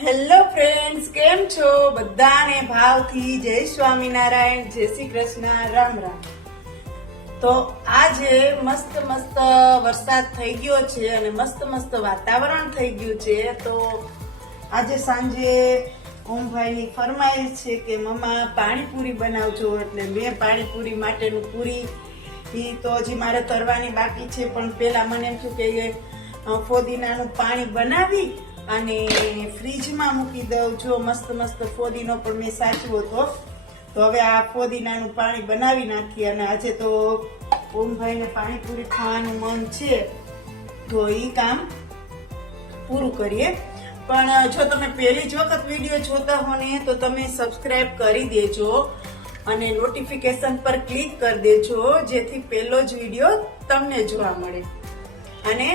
Hello friends, કેમ છો? બધાને ભાવથી જય સ્વામિનારાયણ, જય શ્રી કૃષ્ણ, રામ રામ. તો આજે મસ્ત મસ્ત વરસાદ થઈ ગયો છે અને મસ્ત મસ્ત વાતાવરણ થઈ ગયું છે. તો આજે સાંજે ઓમભાઈની ફરમાઈશ છે કે, મમ્મા, પાણીપુરી બનાવજો. એટલે મેં પાણીપુરી માટેનું પૂરી તો હજી મારે તરવાની બાકી છે. પણ પહેલાં મને એમ થયું કે ફોદીનાનું પાણી બનાવી અને ફ્રીજમાં મૂકી દઉં જો મસ્ત મસ્ત ફોદીનો પણ મેં સાચવો હતો. તો હવે આ ફોદીનાનું પાણી બનાવી નાખીએ અને આજે તો ઓમભાઈને પાણીપુરી ખાવાનું મન છે. તો એ કામ પૂરું કરીએ. પણ જો તમે પહેલી જ વખત વીડિયો જોતા હો ને, તો તમે સબસ્ક્રાઈબ કરી દેજો અને નોટિફિકેશન પર ક્લિક કરી દેજો, જેથી પહેલો જ વીડિયો તમને જોવા મળે. અને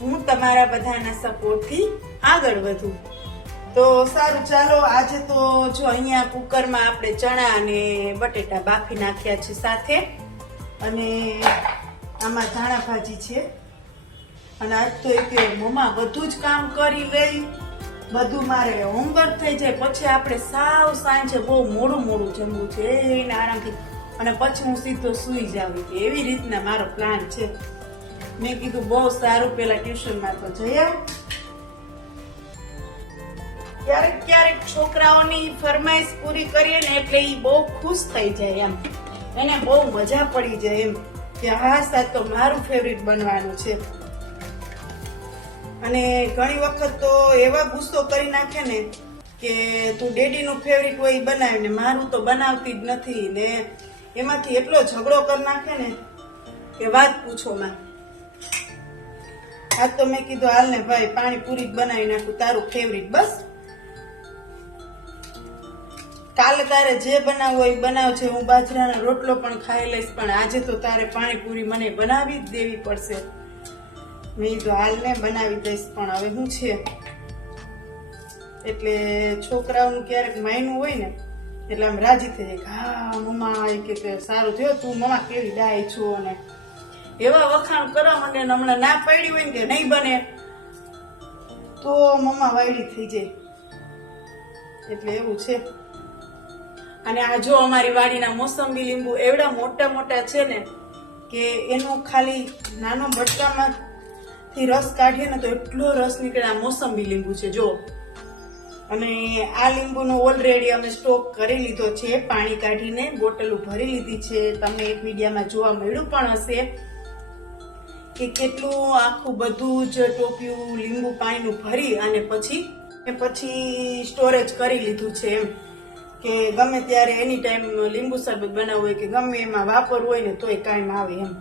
હું તમારા બધાના સપોર્ટથી આગળ વધું. તો સારું, ચાલો આજે તો જો અહીંયા કુકરમાં આપણે ચણા અને બટેટા બાફી નાખ્યા છે સાથે, અને આમાં ધાણા ભાજી છે. અને આજ તો એ કે મમ્મા બધું જ કામ કરી લઈ, બધું મારે હોમવર્ક થઈ જાય. પછી આપણે સાવ સાંજે બહુ મોડું મોડું જમવું છે. એને આરામથી અને પછી હું સીધો સુઈ જાઉં એવી રીતના મારો પ્લાન છે. મેં કીધું બહુ સારું પેલા ટ્યુશનમાં તો જઈ ક્યારેક ક્યારેક છોકરાઓની ફરમાઈશ પૂરી કરીએ ને એટલે એ બહુ ખુશ થઈ જાય એમ. એને બહુ મજા પડી જાય એમ કે હા સાત તો મારું ફેવરિટ બનવાનું છે. અને ઘણી વખત તો એવા ગુસ્સો કરી નાખે ને કે તું ડેડીનું ફેવરિટ હોય એ બનાવે ને મારું તો બનાવતી જ નથી ને એમાંથી એટલો ઝઘડો કરી નાખે ને કે વાત પૂછો માં આજ તો મેં કીધું હાલ ને ભાઈ, પાણી પૂરી બનાવી નાખું, તારું ફેવરિટ બસ. કાલે તારે જે બનાવવું હોય બનાવજે હું બાજરાનો રોટલો પણ ખાઈ લઈશ, પણ આજે તો તારે પાણીપુરી મને બનાવી જ દેવી પડશે. મેં કીધું હાલ ને બનાવી દઈશ, પણ હવે હું છે? એટલે છોકરાઓનું ક્યારેક માયનું હોય ને, એટલે આમ રાજી થઈ જાય હા, મમ્મા કે સારું થયો, તું મમ્મા કેવી ડાય છો? અને એવા વખાણ કરવા મને હમણાં ના પાડી હોય ને કે નહીં બને, તો મમ્મા વાયડી થઈ જાય. એટલે એવું છે. અને આ જો અમારી વાડીના મોસંબી લીંબુ એવડા મોટા મોટા છે ને, કે એનો ખાલી નાનો બટકામાંથી રસ કાઢીએ ને તો એટલો રસ નીકળે આ મોસંબી લીંબુ છે, જો. અને આ લીંબુનો ઓલરેડી અમે સ્ટોક કરી લીધો છે, પાણી કાઢીને બોટલો ભરી લીધી છે. તમને એક મીડિયામાં જોવા મળ્યું પણ હશે. કે કેટલું આખું બધું જ ટોપિયું લીંબુ પાણીનું ભરી અને પછી એ પછી સ્ટોરેજ કરી લીધું છે એમ. કે ગમે ત્યારે એની ટાઈમ લીંબુ શરબત બનાવવું હોય કે ગમે એમાં વાપરવું હોય ને તોય કાયમ આવે એમ.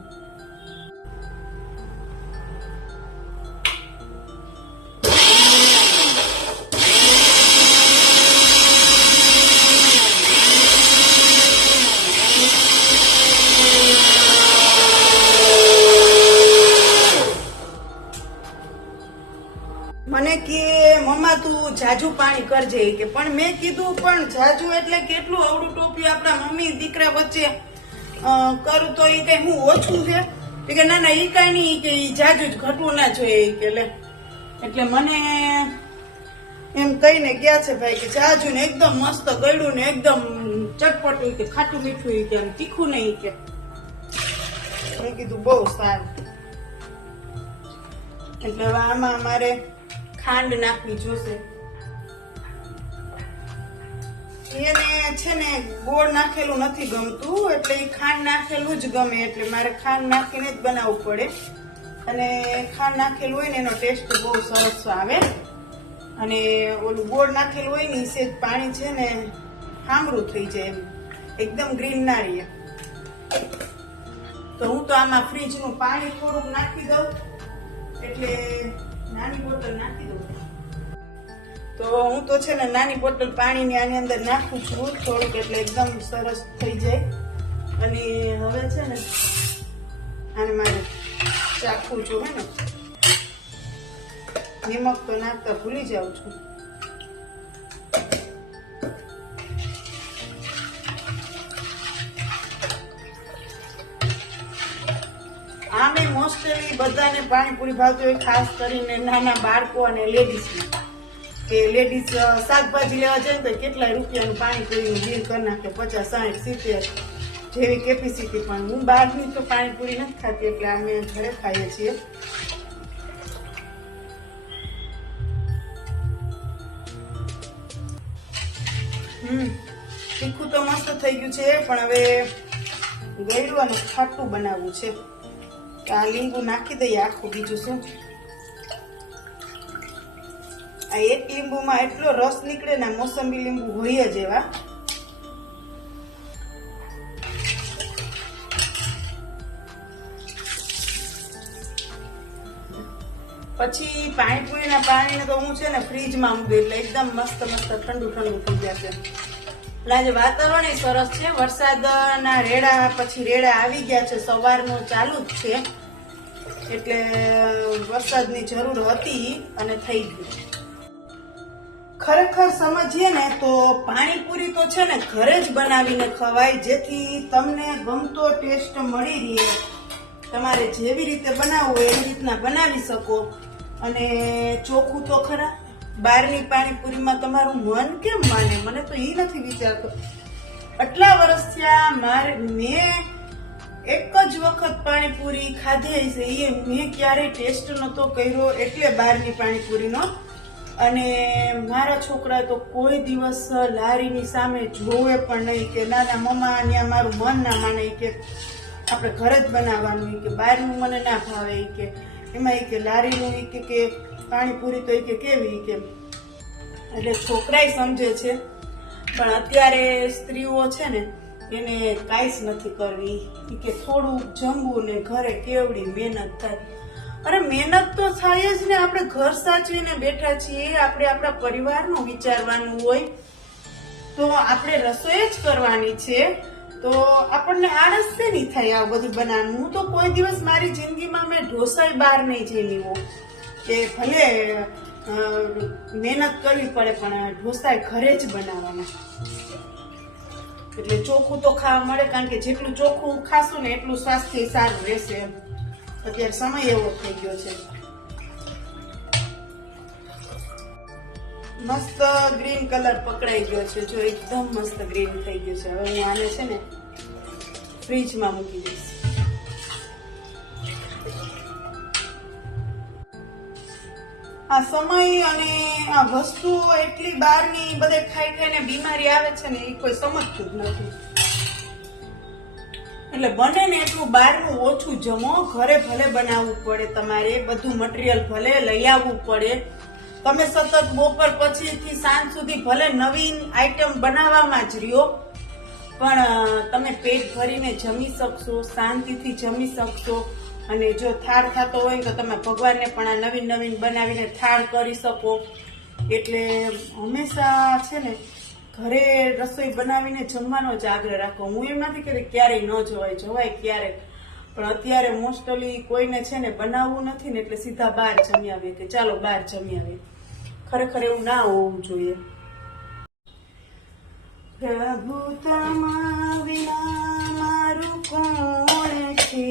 તું જાજુ પાણી કરજે કે પણ મેં કીધું પણ જાજુ એટલે કેટલું અવડું ટોપિયું આપણા મમ્મી દીકરા વચ્ચે કરું તો એ કઈ હું ઓછું છે? કે ના ના એ કઈ નહીં કે એ જાજુ જ ઘટવું ના જોઈએ કે એટલે મને એમ કહીને ગયા છે ભાઈ કે જાજુ ને એકદમ મસ્ત ગળ્યું ને એકદમ ચટપટું કે ખાટું મીઠું કે આમ તીખું નહીં કે. મેં કીધું બહુ સારું. એટલે આમાં અમારે ખાંડ નાખવી જોશે. એને છે ને ગોળ નાખેલું નથી ગમતું, એટલે એ ખાંડ નાખેલું જ ગમે, એટલે મારે ખાંડ નાખીને જ બનાવવું પડે. અને ખાંડ નાખેલું હોય ને એનો ટેસ્ટ બહુ સરસ આવે. અને ઓલું ગોળ નાખેલું હોય ને સેજ પાણી છે ને હામરું થઈ જાય એમ. એકદમ ગ્રીન ના રહીએ તો હું તો આમાં ફ્રીજનું પાણી થોડુંક નાખી દઉં. એટલે નાની બોટલ નાખી દઉં. તો હું તો છે ને નાની બોટલ પાણીની આની અંદર નાખું છું, થોડુંક એટલે એકદમ સરસ થઈ જાય. અને હવે છે ને આને મારે ચાખું છું, હે ને. નિમક તો નાખતા ભૂલી જાઉં છું. આમે મોસ્ટલી બધાને પાણીપુરી ભાવતી હોય, ખાસ કરીને નાના બાળકો અને લેડીઝ કે લેડીઝ શાકભાજી લેવા જાય તો કેટલાય રૂપિયાનું પાણીપુરીનું બિલ કરી નાખે, પચાસ સાઠ સિત્તેર, જેવી કેપેસિટી પણ. હું બહારની તો પાણીપુરી નથી ખાતી, એટલે અમે ઘરે ખાઈએ છીએ. તીખું તો મસ્ત થઈ ગયું છે, પણ હવે ગળ્યું અને ખાટું બનાવવું છે. આ લીંબુ નાખી દઈએ, આખું બીજું શું? આ એક લીંબુમાં એટલો રસ નીકળે ને મોસંબી લીંબુ હોય જ એવા. પછી પાણીપુરીના પાણીને તો હું છે ને ફ્રીજમાં મૂકી એટલે એકદમ મસ્ત મસ્ત ઠંડુ ઠંડુ થઈ જશે. એટલે આજે વાતાવરણ સરસ છે. વરસાદના રેડા પછી રેડા આવી ગયા છે. સવારનું ચાલુ જ છે. એટલે વરસાદની જરૂર હતી અને થઈ ગયું ખરેખર સમજીએ ને તો પાણીપુરી તો છે ને ઘરે જ બનાવીને ખવાય, જેથી તમને ગમતો ટેસ્ટ મળી રહે. તમારે જેવી રીતે બનાવવું હોય એવી રીતના બનાવી શકો. અને ચોખ્ખું તો ખરા, બહારની પાણીપુરીમાં તમારું મન કેમ માને? મને તો એ નથી વિચારતો. આટલા વર્ષ થયા મારે, મેં એક જ વખત પાણીપુરી ખાધી છે એ મેં ક્યારેય ટેસ્ટ નહોતો કર્યો એટલે બહારની પાણીપુરીનો અને મારા છોકરા તો કોઈ દિવસ લારીની સામે જોવે પણ નહીં કે ના ના મમ્મા અહીંયા મારું મન ના માને કે આપણે ઘરે જ બનાવવાનું કે બહારનું મને ના ભાવે કે. એમાં એ કે લારીનું કે કે પાણીપુરી તો કે કેવી કે. એટલે છોકરાય સમજે છે, પણ અત્યારે સ્ત્રીઓ છે ને એને કાંઈ જ નથી કરવી. કે થોડું જમવું ને ઘરે કેવડી મહેનત થાય. અરે મહેનત તો થાય જ ને. આપણે ઘર સાચવીને બેઠા છીએ. આપણે આપણા પરિવારનું વિચારવાનું હોય તો આપણે રસોઈ જ કરવાની છે. તો આપણને આળસ છે નહીં થાય આ બધું બનાવવાનું. હું તો કોઈ દિવસ મારી જિંદગીમાં મેં ઢોસાઈ બહાર નહીં જઈ હો કે ભલે મહેનત કરવી પડે, પણ ઢોસાઈ ઘરે જ બનાવવાના. એટલે ચોખ્ખું તો ખાવા મળે, કારણ કે જેટલું ચોખ્ખું ખાશું ને એટલું સ્વાસ્થ્ય સારું રહેશે એમ. અત્યારે સમય એવો થઈ ગયો છે. મસ્ત ગ્રીન કલર પકડાઈ ગયો છે. જો એકદમ મસ્ત ગ્રીન થઈ ગયો છે. હવે હું આને છે ને ફ્રીજમાં મૂકી દઈશ. આ સમય અને આ વસ્તુઓ એટલી બહારની, બધે ખાઈ ખાઈને બીમારી આવે છે ને, એ કોઈ સમજતું જ નથી. એટલે બને ને એટલું બહારનું ઓછું જમો, ઘરે ભલે બનાવવું પડે તમારે, બધું મટીરિયલ ભલે લઈ આવવું પડે. તમે સતત બપોર પછીથી સાંજ સુધી ભલે નવીન આઈટમ બનાવવામાં જ રહ્યો, પણ તમે પેટ ભરીને જમી શકશો, શાંતિથી જમી શકશો. અને જો થાળ થતો હોય તો તમે ભગવાનને પણ આ નવીન નવીન બનાવીને થાળ કરી શકો. એટલે હંમેશા છે ને ઘરે રસોઈ બનાવીને જમવાનો જ આગ્રહ રાખો. હું એમ નથી ક્યારેય ન જવાય જવાય ક્યારેક પણ અત્યારે મોસ્ટલી કોઈને છે ને બનાવવું નથી ને એટલે સીધા બહાર જમી આવીએ કે ચાલો બહાર જમી આવીએ ખરેખર એવું ના હોવું જોઈએ. પ્રભુ તમા વિના મારું કોણ છે?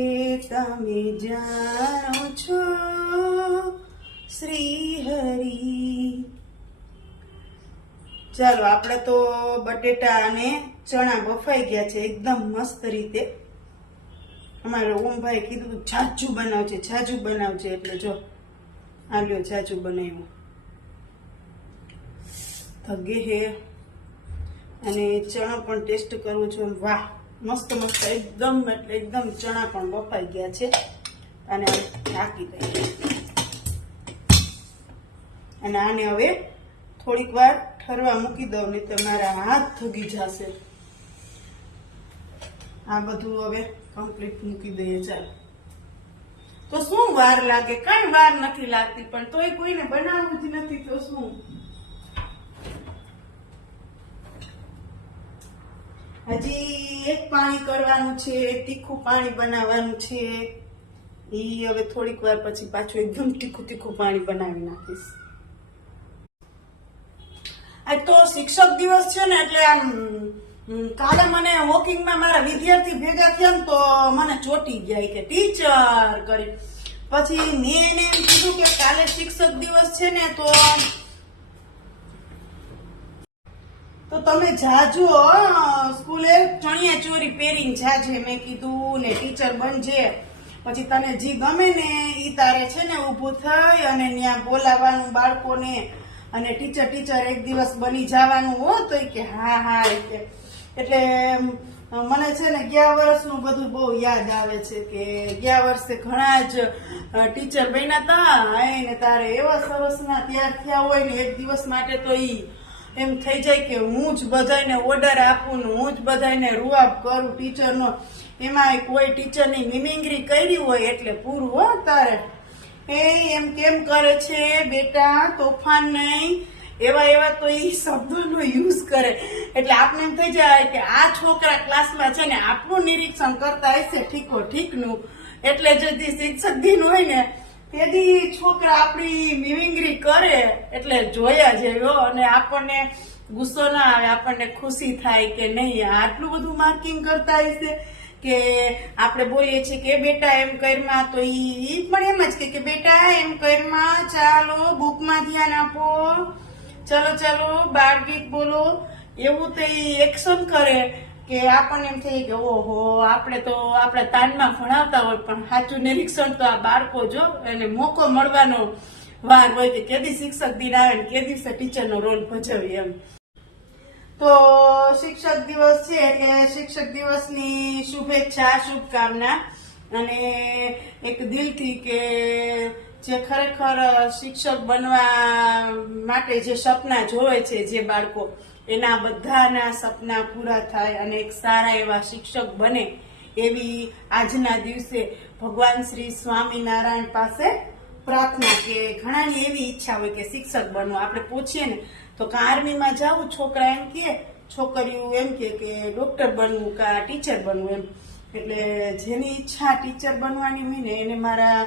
તમે જાણો છો ચાલો, આપણે તો બટેટા અને ચણા બફાઈ ગયા છે એકદમ મસ્ત રીતે. અમારે ઓમભાઈ કીધું છાજું બનાવજે છાજું બનાવજે. એટલે જો, આલ્યો છાજું બનાવ્યું. થગે હે અને ચણા પણ ટેસ્ટ કરવું છું. વાહ, મસ્ત મસ્ત એકદમ એટલે એકદમ ચણા પણ બફાઈ ગયા છે. અને ઢાંકી દઈએ. અને આને હવે થોડીક વાર ઠરવા મૂકી દઉં, નહીં તો મારા હાથ થગી જશે. આ બધું હવે કમ્પ્લીટ મૂકી દઈએ, ચાલો. તો શું વાર લાગે? કઈ વાર નથી લાગતી, પણ તોય કોઈને બનાવવું જ નથી, તો શું? હજી એક પાણી કરવાનું છે, તીખું પાણી બનાવવાનું છે. એ હવે થોડીક વાર પછી પાછું એકદમ તીખું તીખું પાણી બનાવી નાખીશ. આ તો શિક્ષક દિવસ છે ને એટલે આમ કાલે મને વોકિંગમાં મારા વિદ્યાર્થી ભેગા થયા ને તો મને ચોટી ગયા કે ટીચર કરી. પછી મેં એને એમ કીધું કે કાલે શિક્ષક દિવસ છે ને તો તમે જાજો સ્કૂલે ચણિયા ચોરી પહેરીને જાજે, મેં કીધું, ને ટીચર બનજે. પછી તને જી ગમે ને એ તારે છે ને ઊભું થઈ અને ત્યાં બોલાવાનું બાળકોને અને ટીચર ટીચર એક દિવસ બની જવાનું હો, તો કે હા હા એટલે એટલે મને છે ને ગયા વર્ષનું બધું બહુ યાદ આવે છે કે ગયા વર્ષે ઘણા જ ટીચર બન્યા હતા ને તારે એવા સરસના તૈયાર થયા હોય ને એક દિવસ માટે તો ઈ એમ થઈ જાય કે હું જ બધાને ઓર્ડર આપું ને હું જ બધાને રૂઆબ કરું ટીચરનો એમાં કોઈ ટીચરની મિમિંગરી કરી હોય એટલે પૂરું હો તારે. એ એમ કેમ કરે છે, બેટા? તોફાન નહીં. એવા એવા તો એ શબ્દોનો યુઝ કરે. એટલે આપણે એમ થઈ જાય કે આ છોકરા ક્લાસમાં છે ને આપણું નિરીક્ષણ કરતા હશે ઠીકો, ઠીકનું. એટલે જે શિક્ષક દિન હોય ને તેથી છોકરા આપણી મિવિંગરી કરે. એટલે જોયા જેવો અને આપણને ગુસ્સો ના આવે, આપણને ખુશી થાય કે નહીં, આટલું બધું માર્કિંગ કરતા હશે. કે આપણે બોલીએ છીએ કે બેટા એમ કરમાં તો ઈ પણ એમ જ કે બેટા એમ કરમાં ચાલો બુકમાં ધ્યાન આપો. ચલો ચલો બાળ ગીત બોલો. એવું તો એ એક્શન કરે કે આપણને એમ થાય કે ઓહો, આપણે તો આપણે તાનમાં ભણાવતા હોય પણ સાચું નિરીક્ષણ તો આ બાળકો જો એને મોકો મળવાનો વાર હોય કે કેદી શિક્ષક દિન આવે ને કે દિવસે ટીચરનો રોલ ભજવે એમ. તો શિક્ષક દિવસ છે એટલે શિક્ષક દિવસની શુભેચ્છા, શુભકામના અને એક દિલથી કે જે ખરેખર શિક્ષક બનવા માટે જે સપના જોવે છે જે બાળકો, એના બધાના સપના પૂરા થાય અને એક સારા એવા શિક્ષક બને એવી આજના દિવસે ભગવાન શ્રી સ્વામિનારાયણ પાસે પ્રાર્થના કે ઘણાની એવી ઈચ્છા હોય કે શિક્ષક બનવું. આપણે પૂછીએ ને તો કે આર્મીમાં જાવું છોકરા એમ કે છોકરીઓ એમ કે કે ડોક્ટર બનવું કા ટીચર બનવું એમ. એટલે જેની ઈચ્છા ટીચર બનવાની હોય ને, એને મારા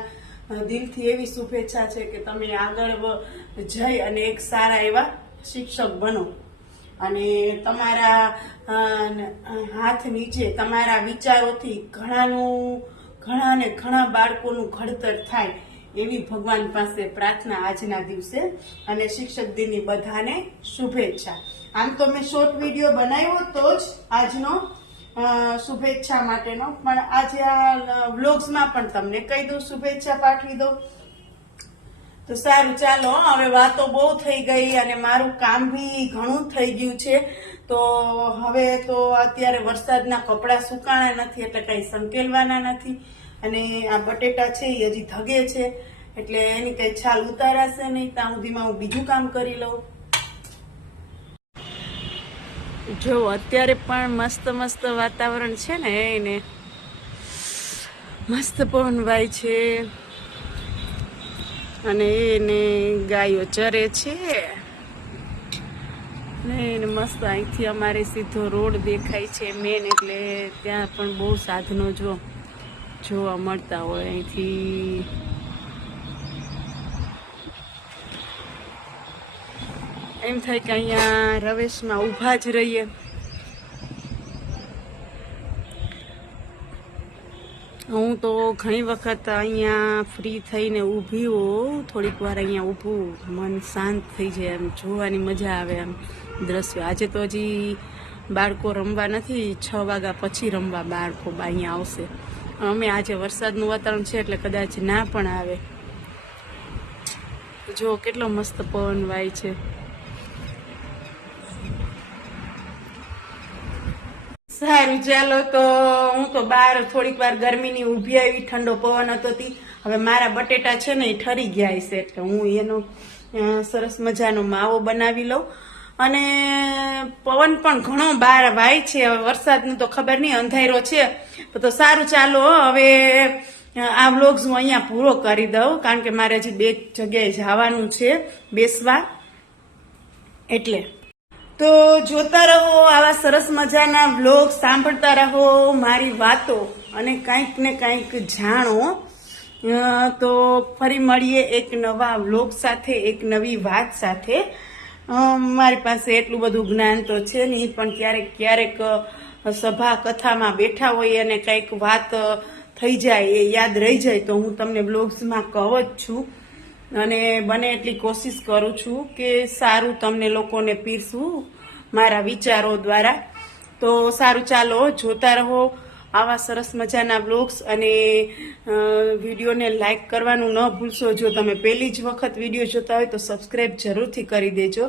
દિલથી એવી શુભેચ્છા છે કે તમે આગળ જઈ અને એક સારા એવા શિક્ષક બનો. અને તમારા હાથ નીચે તમારા વિચારોથી ઘણાનું ઘણા ને ઘણા બાળકોનું ઘડતર થાય. એવી ભગવાન પાસે પ્રાર્થના આજના દિવસે અને શિક્ષક દિનની બધાને શુભેચ્છા. આમ તો મેં શોર્ટ વીડિયો બનાવ્યો તો જ આજનો શુભેચ્છા માટેનો. પણ આજે આ વ્લોગ્સમાં પણ તમને કહી દઉં, શુભેચ્છા પાઠવી દઉં. તો સારું, ચાલો હવે વાતો બહુ થઈ ગઈ અને મારું કામ બી ઘણું થઈ ગયું છે. તો હવે તો અત્યારે વરસાદના કપડાં સુકાણા નથી, એટલે કંઈ સંકેલવાના નથી. અને આ બટેટા છે એ હજી ધગે છે, એટલે એની કઈ છાલ ઉતારાશે નહીં, ત્યાં સુધીમાં હું બીજું કામ કરી લઉં. જો, અત્યારે પણ મસ્ત મસ્ત વાતાવરણ છે ને એને. મસ્ત પવન વાય છે. અને એને ગાયો ચરે છે. ને એને મસ્ત અહીંથી અમારે સીધો રોડ દેખાય છે મેન એટલે ત્યાં પણ બહુ સાધનો જો. જોવા મળતા હોય અહીંથી. એમ થાય કે અહીંયા રવેશમાં ઊભા જ રહીએ. હું તો ઘણી વખત અહીંયા ફ્રી થઈને ઊભી હોઉં. થોડીક વાર અહીંયા ઊભું, મન શાંત થઈ જાય એમ, જોવાની મજા આવે એમ દ્રશ્યો. આજે તો હજી બાળકો રમવા નથી, છ વાગ્યા પછી રમવા બાળકો અહીંયા આવશે. અમે આજે વરસાદનું વાતાવરણ છે એટલે કદાચ ના પણ આવે. જો કેટલો મસ્ત પવન વાય છે. સારું, ચાલો તો હું તો બહાર થોડીક વાર ગરમીની ઊભી આવી, ઠંડો પવન હતો હવે મારા બટેટા છે ને એ ઠરી ગયા છે, એટલે હું એનો સરસ મજાનો માવો બનાવી લઉં. અને પવન પણ ઘણો બહાર વાય છે. હવે વરસાદનું તો ખબર નહીં અંધારો છે. તો સારું ચાલો હવે આ વ્લોગ્સ હું અહીંયા પૂરો કરી દઉં, કારણ કે મારે હજી બે જગ્યાએ જવાનું છે બેસવા. એટલે. તો જોતા રહો આવા સરસ મજાના વ્લોગ, સાંભળતા રહો મારી વાતો અને કંઈક ને કંઈક જાણો. તો ફરી મળીએ એક નવા વ્લોગ સાથે, એક નવી વાત સાથે. મારી પાસે એટલું બધું જ્ઞાન તો છે નહીં, પણ ક્યારેક ક્યારેક સભા કથામાં બેઠા હોય અને કંઈક વાત થઈ જાય, એ યાદ રહી જાય, તો હું તમને બ્લોગ્સમાં કહું જ છું. અને બને એટલી કોશિશ કરું છું કે સારું તમને લોકોને પીરસું, મારા વિચારો દ્વારા. તો સારું, ચાલો, જોતા રહો. આવા સરસ મજાના બ્લોગ્સ અને વિડીયોને લાઇક કરવાનું ન ભૂલશો. જો તમે પહેલી જ વખત વીડિયો જોતા હોય તો સબસ્ક્રાઈબ જરૂરથી કરી દેજો.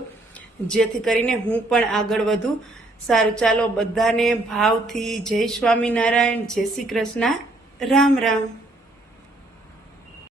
જેથી કરીને હું પણ આગળ વધું. સારું, ચાલો બધાને ભાવથી જય સ્વામિનારાયણ, જય શ્રી કૃષ્ણ. રામ રામ.